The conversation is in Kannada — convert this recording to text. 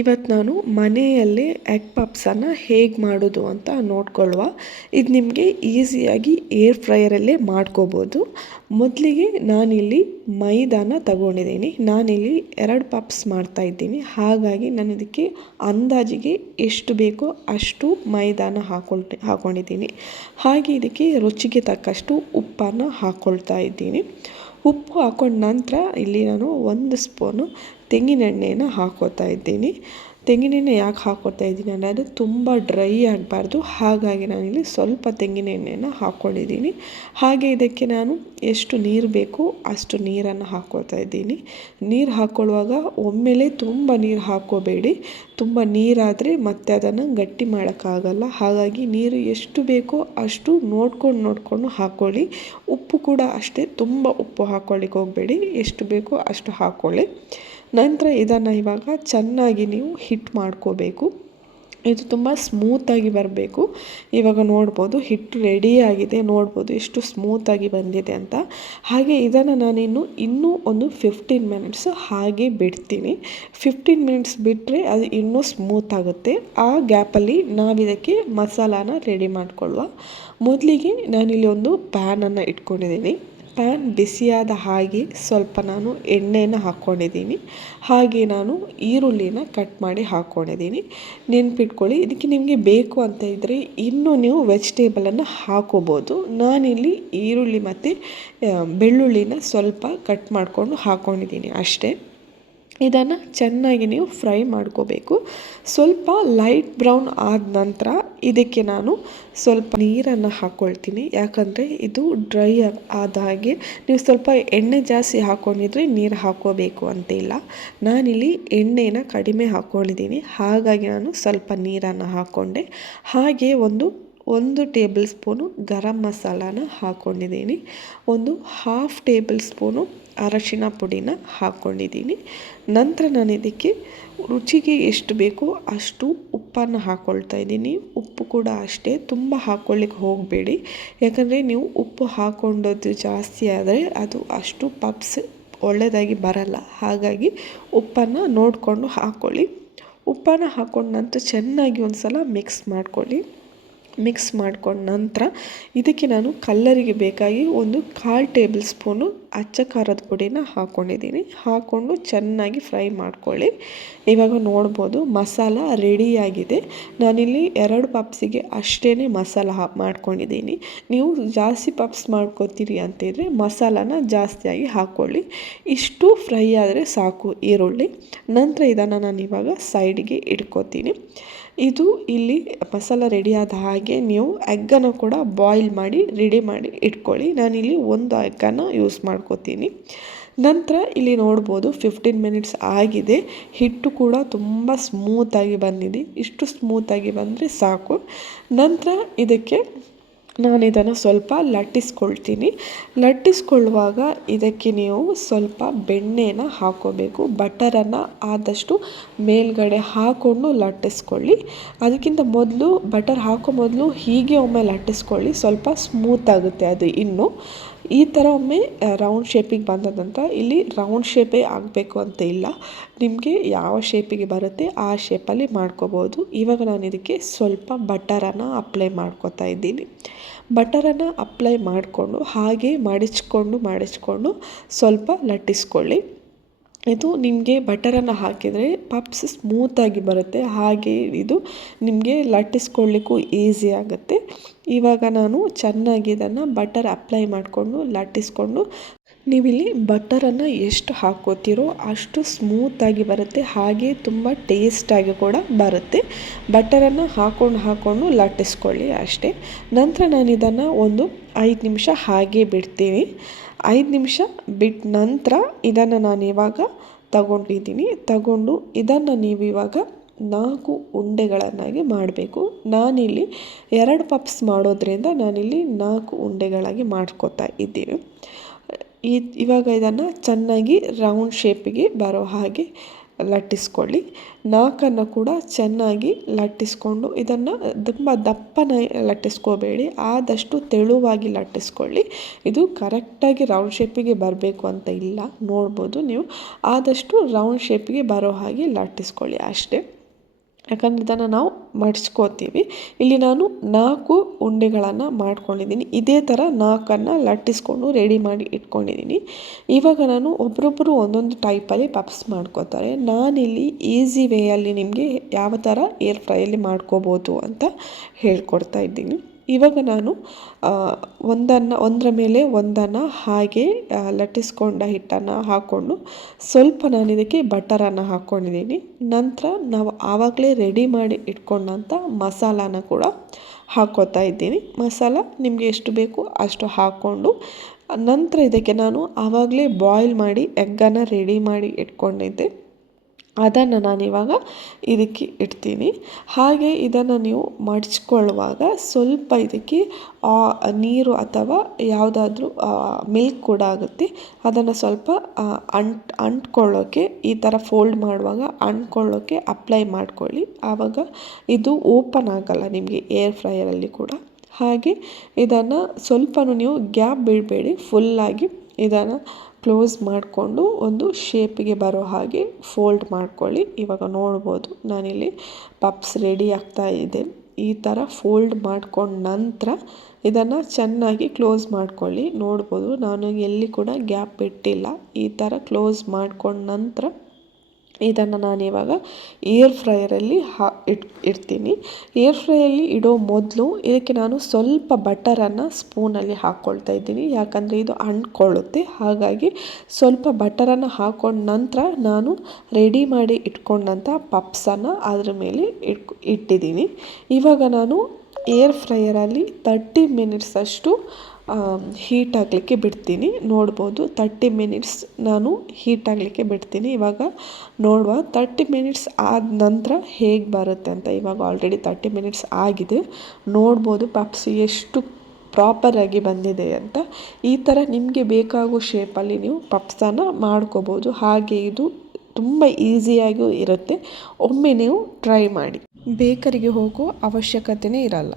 ಇವತ್ತು ನಾನು ಮನೆಯಲ್ಲೇ ಎಗ್ ಪಪ್ಸನ್ನು ಹೇಗೆ ಮಾಡೋದು ಅಂತ ನೋಡ್ಕೊಳ್ಳುವ. ಇದು ನಿಮಗೆ ಈಸಿಯಾಗಿ ಏರ್ ಫ್ರೈಯರಲ್ಲೇ ಮಾಡ್ಕೋಬೋದು. ಮೊದಲಿಗೆ ನಾನಿಲ್ಲಿ ಮೈದಾನ ತಗೊಂಡಿದ್ದೀನಿ. ನಾನಿಲ್ಲಿ 2 ಪಪ್ಸ್ ಮಾಡ್ತಾಯಿದ್ದೀನಿ. ಹಾಗಾಗಿ ನಾನು ಇದಕ್ಕೆ ಅಂದಾಜಿಗೆ ಎಷ್ಟು ಬೇಕೋ ಅಷ್ಟು ಮೈದಾನ ಹಾಕ್ಕೊಂಡಿದ್ದೀನಿ. ಹಾಗೆ ಇದಕ್ಕೆ ರುಚಿಗೆ ತಕ್ಕಷ್ಟು ಉಪ್ಪನ್ನು ಹಾಕ್ಕೊಳ್ತಾ ಇದ್ದೀನಿ. ಉಪ್ಪು ಹಾಕ್ಕೊಂಡ ನಂತರ ಇಲ್ಲಿ ನಾನು 1 ಸ್ಪೂನು ತೆಂಗಿನೆಣ್ಣೆಯನ್ನು ಹಾಕ್ಕೋತಾ ಇದ್ದೀನಿ. ತೆಂಗಿನೆಣ್ಣೆ ಯಾಕೆ ಹಾಕ್ಕೋತಾ ಇದ್ದೀನಿ ಅಂದರೆ ಅದು ತುಂಬ ಡ್ರೈ ಆಗಬಾರ್ದು. ಹಾಗಾಗಿ ನಾನಿಲ್ಲಿ ಸ್ವಲ್ಪ ತೆಂಗಿನೆಣ್ಣೆಯನ್ನು ಹಾಕ್ಕೊಂಡಿದ್ದೀನಿ. ಹಾಗೆ ಇದಕ್ಕೆ ನಾನು ಎಷ್ಟು ನೀರು ಬೇಕು ಅಷ್ಟು ನೀರನ್ನು ಹಾಕ್ಕೋತಾ ಇದ್ದೀನಿ. ನೀರು ಹಾಕ್ಕೊಳ್ಳುವಾಗ ಒಮ್ಮೆಲೇ ತುಂಬ ನೀರು ಹಾಕ್ಕೋಬೇಡಿ. ತುಂಬ ನೀರಾದರೆ ಮತ್ತೆ ಅದನ್ನು ಗಟ್ಟಿ ಮಾಡೋಕ್ಕಾಗಲ್ಲ. ಹಾಗಾಗಿ ನೀರು ಎಷ್ಟು ಬೇಕೋ ಅಷ್ಟು ನೋಡ್ಕೊಂಡು ಹಾಕ್ಕೊಳ್ಳಿ. ಉಪ್ಪು ಕೂಡ ಅಷ್ಟೇ, ತುಂಬ ಉಪ್ಪು ಹಾಕ್ಕೊಳ್ಳಿಕ್ಕೆ ಹೋಗಬೇಡಿ. ಎಷ್ಟು ಬೇಕೋ ಅಷ್ಟು ಹಾಕ್ಕೊಳ್ಳಿ. ನಂತರ ಇದನ್ನು ಇವಾಗ ಚೆನ್ನಾಗಿ ನೀವು ಹಿಟ್ಟು ಮಾಡ್ಕೋಬೇಕು. ಇದು ತುಂಬ ಸ್ಮೂತಾಗಿ ಬರಬೇಕು. ಇವಾಗ ನೋಡ್ಬೋದು ಹಿಟ್ಟು ರೆಡಿಯಾಗಿದೆ. ನೋಡ್ಬೋದು ಎಷ್ಟು ಸ್ಮೂತಾಗಿ ಬಂದಿದೆ ಅಂತ. ಹಾಗೆ ಇದನ್ನು ಇನ್ನೂ ಒಂದು 15 ಮಿನಿಟ್ಸ್ ಹಾಗೆ ಬಿಡ್ತೀನಿ. 15 ಮಿನಿಟ್ಸ್ ಬಿಟ್ಟರೆ ಅದು ಇನ್ನೂ ಸ್ಮೂತ್ ಆಗುತ್ತೆ. ಆ ಗ್ಯಾಪಲ್ಲಿ ನಾವಿದಕ್ಕೆ ಮಸಾಲಾನ ರೆಡಿ ಮಾಡ್ಕೊಳ್ಳುವ. ಮೊದಲಿಗೆ ನಾನಿಲ್ಲಿ ಒಂದು ಪ್ಯಾನನ್ನು ಇಟ್ಕೊಂಡಿದ್ದೀನಿ. ಪ್ಯಾನ್ ಬಿಸಿಯಾದ ಹಾಗೆ ಸ್ವಲ್ಪ ನಾನು ಎಣ್ಣೆಯನ್ನು ಹಾಕ್ಕೊಂಡಿದ್ದೀನಿ. ಹಾಗೆ ನಾನು ಈರುಳ್ಳಿನ ಕಟ್ ಮಾಡಿ ಹಾಕ್ಕೊಂಡಿದ್ದೀನಿ. ನೆನ್ಪಿಟ್ಕೊಳ್ಳಿ, ಇದಕ್ಕೆ ನಿಮಗೆ ಬೇಕು ಅಂತ ಇದ್ದರೆ ಇನ್ನೂ ನೀವು ವೆಜಿಟೇಬಲನ್ನು ಹಾಕೋಬೋದು. ನಾನಿಲ್ಲಿ ಈರುಳ್ಳಿ ಮತ್ತು ಬೆಳ್ಳುಳ್ಳಿನ ಸ್ವಲ್ಪ ಕಟ್ ಮಾಡಿಕೊಂಡು ಹಾಕ್ಕೊಂಡಿದ್ದೀನಿ ಅಷ್ಟೇ. ಇದನ್ನು ಚೆನ್ನಾಗಿ ನೀವು ಫ್ರೈ ಮಾಡ್ಕೋಬೇಕು. ಸ್ವಲ್ಪ ಲೈಟ್ ಬ್ರೌನ್ ಆದ ನಂತರ ಇದಕ್ಕೆ ನಾನು ಸ್ವಲ್ಪ ನೀರನ್ನು ಹಾಕ್ಕೊಳ್ತೀನಿ. ಯಾಕಂದರೆ ಇದು ಡ್ರೈ ಆದ ಹಾಗೆ ನೀವು ಸ್ವಲ್ಪ ಎಣ್ಣೆ ಜಾಸ್ತಿ ಹಾಕ್ಕೊಂಡಿದ್ರೆ ನೀರು ಹಾಕ್ಕೋಬೇಕು ಅಂತಿಲ್ಲ. ನಾನಿಲ್ಲಿ ಎಣ್ಣೆನ ಕಡಿಮೆ ಹಾಕ್ಕೊಂಡಿದ್ದೀನಿ. ಹಾಗಾಗಿ ನಾನು ಸ್ವಲ್ಪ ನೀರನ್ನು ಹಾಕ್ಕೊಂಡೆ. ಹಾಗೆ ಒಂದು ಟೇಬಲ್ ಸ್ಪೂನು ಗರಂ ಮಸಾಲಾನ ಹಾಕ್ಕೊಂಡಿದ್ದೀನಿ. ಒಂದು 1/2 ಟೇಬಲ್ ಸ್ಪೂನು ಅರಶಿನ ಪುಡಿನ ಹಾಕ್ಕೊಂಡಿದ್ದೀನಿ. ನಂತರ ನಾನು ಇದಕ್ಕೆ ರುಚಿಗೆ ಎಷ್ಟು ಬೇಕೋ ಅಷ್ಟು ಉಪ್ಪನ್ನು ಹಾಕ್ಕೊಳ್ತಾ ಇದ್ದೀನಿ. ಉಪ್ಪು ಕೂಡ ಅಷ್ಟೇ, ತುಂಬ ಹಾಕ್ಕೊಳ್ಳಿಕ್ಕೆ ಹೋಗಬೇಡಿ. ಯಾಕಂದರೆ ನೀವು ಉಪ್ಪು ಹಾಕ್ಕೊಂಡದ್ದು ಜಾಸ್ತಿ ಆದರೆ ಅದು ಅಷ್ಟು ಪಪ್ಸ್ ಒಳ್ಳೆಯದಾಗಿ ಬರಲ್ಲ. ಹಾಗಾಗಿ ಉಪ್ಪನ್ನು ನೋಡಿಕೊಂಡು ಹಾಕ್ಕೊಳ್ಳಿ. ಉಪ್ಪನ್ನು ಹಾಕ್ಕೊಂಡ ನಂತರ ಚೆನ್ನಾಗಿ ಒಂದು ಸಲ ಮಿಕ್ಸ್ ಮಾಡ್ಕೊಳ್ಳಿ. ಮಿಕ್ಸ್ ಮಾಡ್ಕೊಂಡ ನಂತರ ಇದಕ್ಕೆ ನಾನು ಕಲ್ಲರಿಗೆ ಬೇಕಾಗಿ 1/4 ಟೇಬಲ್ ಸ್ಪೂನು ಅಚ್ಚ ಖಾರದ ಪುಡಿನ ಹಾಕ್ಕೊಂಡಿದ್ದೀನಿ. ಹಾಕ್ಕೊಂಡು ಚೆನ್ನಾಗಿ ಫ್ರೈ ಮಾಡ್ಕೊಳ್ಳಿ. ಇವಾಗ ನೋಡ್ಬೋದು ಮಸಾಲ ರೆಡಿಯಾಗಿದೆ. ನಾನಿಲ್ಲಿ 2 ಪಪ್ಸಿಗೆ ಅಷ್ಟೇ ಮಸಾಲ ಮಾಡ್ಕೊಂಡಿದ್ದೀನಿ. ನೀವು ಜಾಸ್ತಿ ಪಪ್ಸ್ ಮಾಡ್ಕೊತೀರಿ ಅಂತಿದ್ರೆ ಮಸಾಲಾನ ಜಾಸ್ತಿಯಾಗಿ ಹಾಕ್ಕೊಳ್ಳಿ. ಇಷ್ಟು ಫ್ರೈ ಆದರೆ ಸಾಕು ಈರುಳ್ಳಿ. ನಂತರ ಇದನ್ನು ನಾನು ಇವಾಗ ಸೈಡಿಗೆ ಇಟ್ಕೋತೀನಿ. ಇದು ಇಲ್ಲಿ ಮಸಾಲ ರೆಡಿಯಾದ ಹಾಗೆ ನೀವು ಎಗ್ಗನ್ನು ಕೂಡ ಬಾಯ್ಲ್ ಮಾಡಿ ರೆಡಿ ಮಾಡಿ ಇಟ್ಕೊಳ್ಳಿ. ನಾನಿಲ್ಲಿ 1 ಎಗ್ಗನ್ನು ಯೂಸ್ ಮಾಡ್ಕೋತೀನಿ. ನಂತರ ಇಲ್ಲಿ ನೋಡ್ಬೋದು 15 ಮಿನಿಟ್ಸ್ ಆಗಿದೆ. ಹಿಟ್ಟು ಕೂಡ ತುಂಬ ಸ್ಮೂತಾಗಿ ಬಂದಿದೆ. ಇಷ್ಟು ಸ್ಮೂತಾಗಿ ಬಂದರೆ ಸಾಕು. ನಂತರ ಇದಕ್ಕೆ ನಾನು ಇದನ್ನು ಸ್ವಲ್ಪ ಲಟ್ಟಿಸ್ಕೊಳ್ತೀನಿ. ಲಟ್ಟಿಸ್ಕೊಳ್ಳುವಾಗ ಇದಕ್ಕೆ ನೀವು ಸ್ವಲ್ಪ ಬೆಣ್ಣೆನ ಹಾಕ್ಕೋಬೇಕು. ಬಟರನ್ನು ಆದಷ್ಟು ಮೇಲ್ಗಡೆ ಹಾಕ್ಕೊಂಡು ಲಟ್ಟಿಸ್ಕೊಳ್ಳಿ. ಅದಕ್ಕಿಂತ ಮೊದಲು ಬಟರ್ ಹಾಕೋ ಮೊದಲು ಹೀಗೆ ಒಮ್ಮೆ ಲಟ್ಟಿಸ್ಕೊಳ್ಳಿ. ಸ್ವಲ್ಪ ಸ್ಮೂತ್ ಆಗುತ್ತೆ ಅದು. ಇನ್ನು ಈ ಥರ ಒಮ್ಮೆ ರೌಂಡ್ ಶೇಪಿಗೆ ಬಂದ ನಂತರ ಇಲ್ಲಿ ರೌಂಡ್ ಶೇಪೇ ಆಗಬೇಕು ಅಂತ ಇಲ್ಲ. ನಿಮಗೆ ಯಾವ ಶೇಪಿಗೆ ಬರುತ್ತೆ ಆ ಶೇಪಲ್ಲಿ ಮಾಡ್ಕೋಬೋದು. ಇವಾಗ ನಾನು ಇದಕ್ಕೆ ಸ್ವಲ್ಪ ಬಟರನ್ನು ಅಪ್ಲೈ ಮಾಡ್ಕೋತಾ ಇದ್ದೀನಿ. ಬಟರನ್ನು ಅಪ್ಲೈ ಮಾಡಿಕೊಂಡು ಹಾಗೆ ಮಡಿಚ್ಕೊಂಡು ಸ್ವಲ್ಪ ಲಟ್ಟಿಸ್ಕೊಳ್ಳಿ. ಇದು ನಿಮಗೆ ಬಟರನ್ನು ಹಾಕಿದರೆ ಪಪ್ಸ್ ಸ್ಮೂತಾಗಿ ಬರುತ್ತೆ. ಹಾಗೆ ಇದು ನಿಮಗೆ ಲಟ್ಟಿಸ್ಕೊಳ್ಳಿಕ್ಕೂ ಈಸಿ ಆಗುತ್ತೆ. ಇವಾಗ ನಾನು ಚೆನ್ನಾಗಿ ಇದನ್ನು ಬಟರ್ ಅಪ್ಲೈ ಮಾಡಿಕೊಂಡು ಲಟ್ಟಿಸ್ಕೊಂಡು, ನೀವಿಲ್ಲಿ ಬಟರನ್ನು ಎಷ್ಟು ಹಾಕ್ಕೋತೀರೋ ಅಷ್ಟು ಸ್ಮೂತಾಗಿ ಬರುತ್ತೆ. ಹಾಗೆ ತುಂಬ ಟೇಸ್ಟಾಗಿ ಕೂಡ ಬರುತ್ತೆ. ಬಟರನ್ನು ಹಾಕ್ಕೊಂಡು ಲಟ್ಟಿಸ್ಕೊಳ್ಳಿ ಅಷ್ಟೇ. ನಂತರ ನಾನು ಇದನ್ನು ಒಂದು 5 ನಿಮಿಷ ಹಾಗೆ ಬಿಡ್ತೀನಿ. 5 ನಿಮಿಷ ಬಿಟ್ಟ ನಂತರ ಇದನ್ನು ನಾನು ಇವಾಗ ತಗೊಂಡು ಇದನ್ನು ನೀವು ಇವಾಗ 4 ಉಂಡೆಗಳನ್ನಾಗಿ ಮಾಡಬೇಕು. ನಾನಿಲ್ಲಿ 2 ಪಪ್ಸ್ ಮಾಡೋದ್ರಿಂದ ನಾನಿಲ್ಲಿ 4 ಉಂಡೆಗಳಾಗಿ ಮಾಡ್ಕೋತಾ ಇದ್ದೀನಿ. ಇವಾಗ ಇದನ್ನು ಚೆನ್ನಾಗಿ ರೌಂಡ್ ಶೇಪಿಗೆ ಬರೋ ಹಾಗೆ ಲಟ್ಟಿಸ್ಕೊಳ್ಳಿ. ನಾಕನ್ನು ಕೂಡ ಚೆನ್ನಾಗಿ ಲಟ್ಟಿಸ್ಕೊಂಡು ಇದನ್ನು ತುಂಬ ದಪ್ಪನ ಲಟ್ಟಿಸ್ಕೋಬೇಡಿ, ಆದಷ್ಟು ತೆಳುವಾಗಿ ಲಟ್ಟಿಸ್ಕೊಳ್ಳಿ. ಇದು ಕರೆಕ್ಟಾಗಿ ರೌಂಡ್ ಶೇಪಿಗೆ ಬರಬೇಕು ಅಂತ ಇಲ್ಲ, ನೋಡ್ಬೋದು ನೀವು. ಆದಷ್ಟು ರೌಂಡ್ ಶೇಪಿಗೆ ಬರೋ ಹಾಗೆ ಲಟ್ಟಿಸ್ಕೊಳ್ಳಿ ಅಷ್ಟೇ. ಯಾಕಂದರೆ ಇದನ್ನು ನಾವು ಮಡಿಸ್ಕೋತೀವಿ. ಇಲ್ಲಿ ನಾನು 4 ಉಂಡೆಗಳನ್ನು ಮಾಡ್ಕೊಂಡಿದ್ದೀನಿ. ಇದೇ ಥರ 4 ಲಟ್ಟಿಸ್ಕೊಂಡು ರೆಡಿ ಮಾಡಿ ಇಟ್ಕೊಂಡಿದ್ದೀನಿ. ಇವಾಗ ನಾನು ಒಬ್ಬರೊಬ್ಬರು ಒಂದೊಂದು ಟೈಪಲ್ಲಿ ಪಪ್ಸ್ ಮಾಡ್ಕೋತಾರೆ. ನಾನಿಲ್ಲಿ ಈಸಿ ವೇಯಲ್ಲಿ ನಿಮಗೆ ಯಾವ ಥರ ಏರ್ ಫ್ರೈಯಲ್ಲಿ ಮಾಡ್ಕೋಬೋದು ಅಂತ ಹೇಳ್ಕೊಡ್ತಾ ಇದ್ದೀನಿ. ಇವಾಗ ನಾನು ಒಂದರ ಮೇಲೆ ಒಂದನ್ನು ಹಾಗೆ ಲಟ್ಟಿಸ್ಕೊಂಡ ಹಿಟ್ಟನ್ನು ಹಾಕ್ಕೊಂಡು ಸ್ವಲ್ಪ ನಾನು ಇದಕ್ಕೆ ಬಟರನ್ನು ಹಾಕ್ಕೊಂಡಿದ್ದೀನಿ. ನಂತರ ನಾವು ಆವಾಗಲೇ ರೆಡಿ ಮಾಡಿ ಇಟ್ಕೊಂಡಂಥ ಮಸಾಲಾನ ಕೂಡ ಹಾಕ್ಕೋತಾ ಇದ್ದೀನಿ. ಮಸಾಲ ನಿಮಗೆ ಎಷ್ಟು ಬೇಕು ಅಷ್ಟು ಹಾಕ್ಕೊಂಡು ನಂತರ ಇದಕ್ಕೆ ನಾನು ಆವಾಗಲೇ ಬಾಯ್ಲ್ ಮಾಡಿ ಎಗ್ಗನ್ನು ರೆಡಿ ಮಾಡಿ ಇಟ್ಕೊಂಡಿದ್ದೆ, ಅದನ್ನು ನಾನಿವಾಗ ಇದಕ್ಕೆ ಇಡ್ತೀನಿ. ಹಾಗೆ ಇದನ್ನು ನೀವು ಮಡಚ್ಕೊಳ್ಳುವಾಗ ಸ್ವಲ್ಪ ಇದಕ್ಕೆ ನೀರು ಅಥವಾ ಯಾವುದಾದ್ರೂ ಮಿಲ್ಕ್ ಕೂಡ ಆಗುತ್ತೆ, ಅದನ್ನು ಸ್ವಲ್ಪ ಅಂಟ್ಕೊಳ್ಳೋಕ್ಕೆ ಈ ಥರ ಫೋಲ್ಡ್ ಮಾಡುವಾಗ ಅಂಟ್ಕೊಳ್ಳೋಕ್ಕೆ ಅಪ್ಲೈ ಮಾಡ್ಕೊಳ್ಳಿ. ಆವಾಗ ಇದು ಓಪನ್ ಆಗಲ್ಲ ನಿಮಗೆ ಏರ್ ಫ್ರೈಯರಲ್ಲಿ ಕೂಡ. ಹಾಗೆ ಇದನ್ನು ಸ್ವಲ್ಪ ನೀವು ಗ್ಯಾಪ್ ಬಿಡಬೇಡಿ, ಫುಲ್ಲಾಗಿ ಇದನ್ನು ಕ್ಲೋಸ್ ಮಾಡಿಕೊಂಡು ಒಂದು ಶೇಪಿಗೆ ಬರೋ ಹಾಗೆ ಫೋಲ್ಡ್ ಮಾಡ್ಕೊಳ್ಳಿ. ಇವಾಗ ನೋಡ್ಬೋದು ನಾನಿಲ್ಲಿ ಪಪ್ಸ್ ರೆಡಿ ಆಗ್ತಾ ಇದೆ. ಈ ಥರ ಫೋಲ್ಡ್ ಮಾಡ್ಕೊಂಡ ನಂತರ ಇದನ್ನು ಚೆನ್ನಾಗಿ ಕ್ಲೋಸ್ ಮಾಡ್ಕೊಳ್ಳಿ. ನೋಡ್ಬೋದು ನಾನು ಎಲ್ಲಿ ಕೂಡ ಗ್ಯಾಪ್ ಬಿಟ್ಟಿಲ್ಲ. ಈ ಥರ ಕ್ಲೋಸ್ ಮಾಡ್ಕೊಂಡ ನಂತರ ಇದನ್ನು ನಾನಿವಾಗ ಏರ್ ಫ್ರೈಯರಲ್ಲಿ ಇಡ್ತೀನಿ. ಏರ್ ಫ್ರೈಯಲ್ಲಿ ಇಡೋ ಮೊದಲು ಇದಕ್ಕೆ ನಾನು ಸ್ವಲ್ಪ ಬಟರನ್ನು ಸ್ಪೂನಲ್ಲಿ ಹಾಕ್ಕೊಳ್ತಾ ಇದ್ದೀನಿ, ಯಾಕಂದರೆ ಇದು ಅಂಟ್ಕೊಳ್ಳುತ್ತೆ. ಹಾಗಾಗಿ ಸ್ವಲ್ಪ ಬಟರನ್ನು ಹಾಕ್ಕೊಂಡ ನಂತರ ನಾನು ರೆಡಿ ಮಾಡಿ ಇಟ್ಕೊಂಡಂಥ ಪಪ್ಸನ್ನು ಅದರ ಮೇಲೆ ಇಟ್ಟಿದ್ದೀನಿ. ಇವಾಗ ನಾನು ಏರ್ ಫ್ರೈಯರಲ್ಲಿ 30 ಮಿನಿಟ್ಸ್ ಅಷ್ಟು ಹೀಟ್ ಆಗಲಿಕ್ಕೆ ಬಿಡ್ತೀನಿ. ನೋಡ್ಬೋದು 30 ಮಿನಿಟ್ಸ್ ನಾನು ಹೀಟ್ ಆಗಲಿಕ್ಕೆ ಬಿಡ್ತೀನಿ. ಇವಾಗ ನೋಡುವ 30 ಮಿನಿಟ್ಸ್ ಆದ ನಂತರ ಹೇಗೆ ಬರುತ್ತೆ ಅಂತ. ಇವಾಗ ಆಲ್ರೆಡಿ 30 ಮಿನಿಟ್ಸ್ ಆಗಿದೆ. ನೋಡ್ಬೋದು ಪಪ್ಸ್ ಎಷ್ಟು ಪ್ರಾಪರಾಗಿ ಬಂದಿದೆ ಅಂತ. ಈ ಥರ ನಿಮಗೆ ಬೇಕಾಗೋ ಶೇಪಲ್ಲಿ ನೀವು ಪಪ್ಸನ್ನು ಮಾಡ್ಕೋಬೋದು. ಹಾಗೆ ಇದು ತುಂಬ ಈಸಿಯಾಗೂ ಇರುತ್ತೆ. ಒಮ್ಮೆ ನೀವು ಟ್ರೈ ಮಾಡಿ, ಬೇಕರಿಗೆ ಹೋಗೋ ಅವಶ್ಯಕತೆಯೇ ಇರಲ್ಲ.